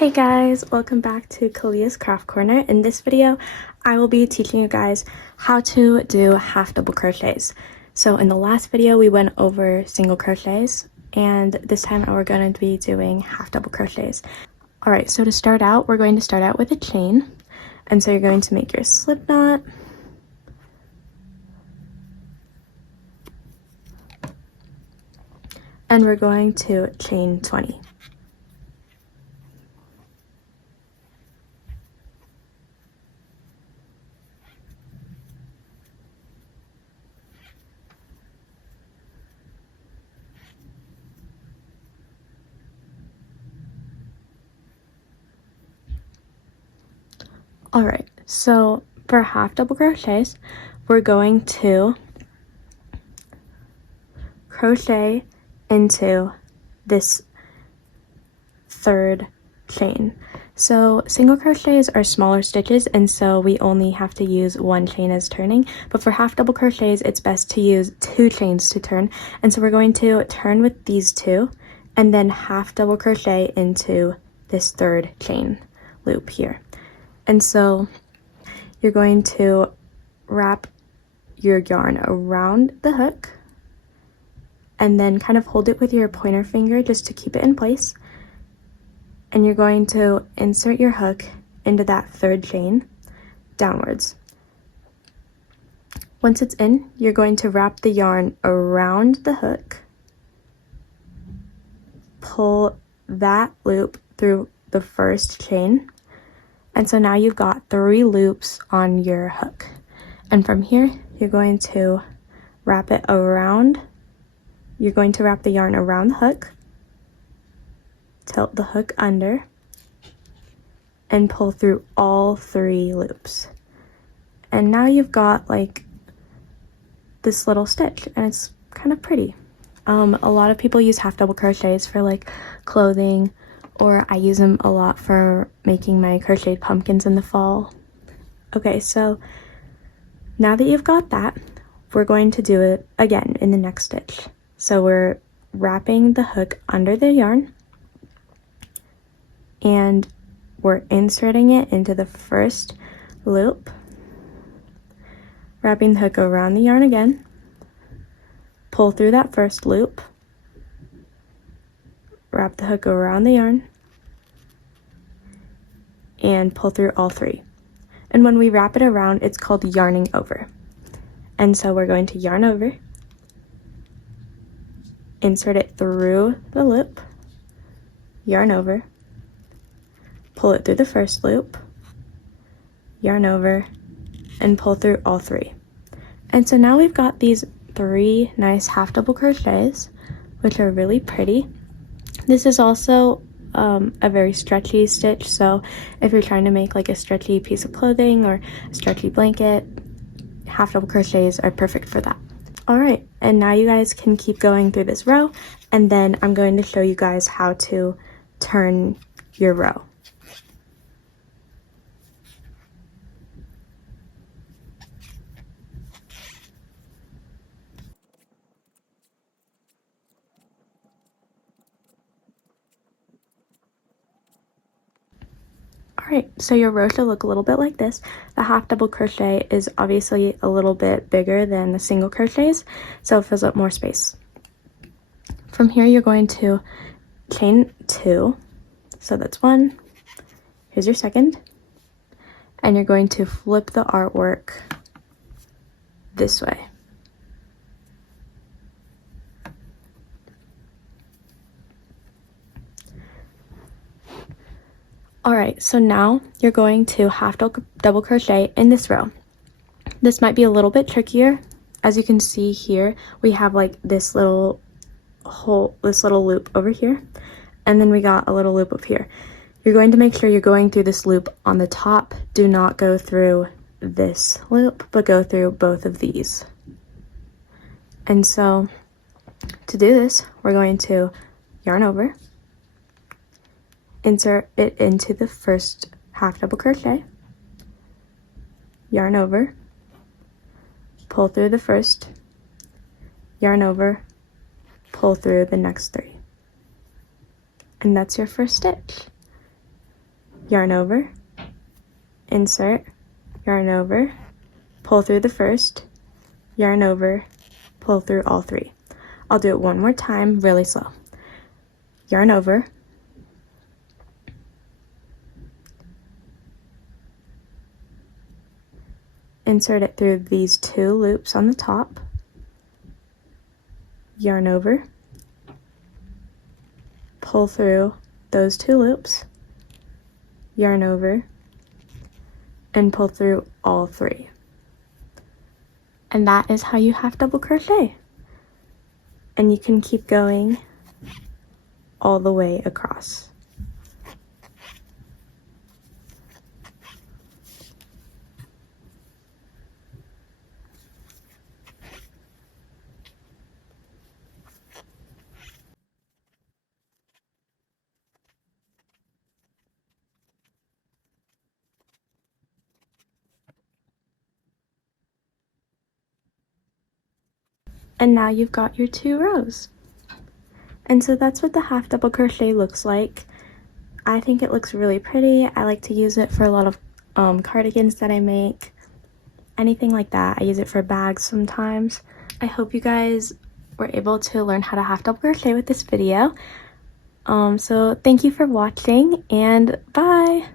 Hey guys, welcome back to Kalia's Craft Corner. In this video, I will be teaching you guys how to do half double crochets. So in the last video, we went over single crochets, and this time we're going to be doing half double crochets. All right, so to start out, we're going to start out with a chain. And so you're going to make your slip knot. And we're going to chain 20. All right, so for half double crochets, we're going to crochet into this third chain. So single crochets are smaller stitches, and so we only have to use one chain as turning, but for half double crochets it's best to use 2 chains to turn. And so we're going to turn with these 2 and then half double crochet into this third chain loop here. And so you're going to wrap your yarn around the hook and then kind of hold it with your pointer finger just to keep it in place. And you're going to insert your hook into that third chain downwards. Once it's in, you're going to wrap the yarn around the hook, pull that loop through the first chain, and so now you've got 3 loops on your hook. And from here, you're going to wrap it around. You're going to wrap the yarn around the hook, tilt the hook under, and pull through all 3 loops. And now you've got like this little stitch, and it's kind of pretty. A lot of people use half double crochets for like clothing, or I use them a lot for making my crocheted pumpkins in the fall. Okay, so now that you've got that, we're going to do it again in the next stitch. So we're wrapping the hook under the yarn, and we're inserting it into the first loop, wrapping the hook around the yarn again, pull through that first loop, wrap the hook around the yarn, and pull through all 3. And when we wrap it around, it's called yarning over. And so we're going to yarn over, insert it through the loop, yarn over, pull it through the first loop, yarn over, and pull through all 3. And so now we've got these 3 nice half double crochets, which are really pretty. This is also a very stretchy stitch, so if you're trying to make like a stretchy piece of clothing or a stretchy blanket, half double crochets are perfect for that. All right, and now you guys can keep going through this row, and then I'm going to show you guys how to turn your row. Alright, so your row should look a little bit like this. The half double crochet is obviously a little bit bigger than the single crochets, so it fills up more space. From here, you're going to chain 2, so that's 1, here's your second, and you're going to flip the artwork this way. Alright, so now you're going to half double crochet in this row. This might be a little bit trickier. As you can see here, we have like this little hole, this little loop over here, and then we got a little loop up here. You're going to make sure you're going through this loop on the top. Do not go through this loop, but go through both of these. And so to do this, we're going to yarn over, insert it into the first half double crochet, yarn over, pull through the first, yarn over, pull through the next 3. And that's your first stitch. yarn over, insert, yarn over, pull through the first, yarn over, pull through all 3. I'll do it one more time, really slow. Yarn over, insert it through these 2 loops on the top, yarn over, pull through those 2 loops, yarn over, and pull through all 3. And that is how you half double crochet. And you can keep going all the way across. And now you've got your 2 rows. And so that's what the half double crochet looks like. I think it looks really pretty. I like to use it for a lot of cardigans that I make, anything like that. I use it for bags sometimes. I hope you guys were able to learn how to half double crochet with this video. So thank you for watching, and bye!